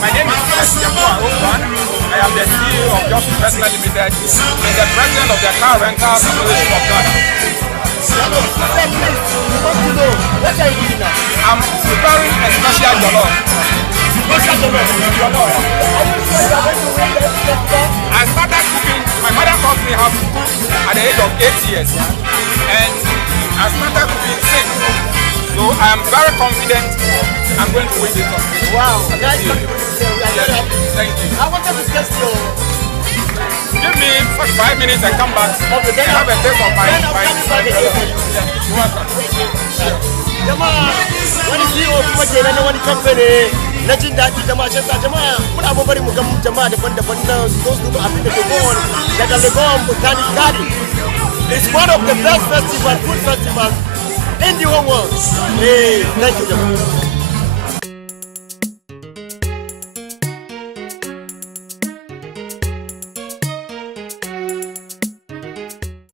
My name is Yamua Oban. I am the CEO of Just Investment Limited and the president of the Car Rental Association of Ghana. What are you doing now? I'm preparing a special jollof. I started cooking. My mother taught me how to cook at the age of 8 years, and I started cooking since. So I am very confident I'm going to win this competition. Wow, nice. Yes, thank you. I wanted to test your. Give me 5 minutes and come back. Okay, then I have a taste of my. Then I'm coming back again for you. Yes, you're welcome. Jama'a, wani CEO kuma kenan na wani kamfani na jin daɗi jama'a shi sa jama'a muna bari mu ga jama'a daban-daban na zo su duba abin da ke kowane daga Legon Botanic Garden. It's one of the best festival, food festival in the whole world. Hey, thank you, jama'a.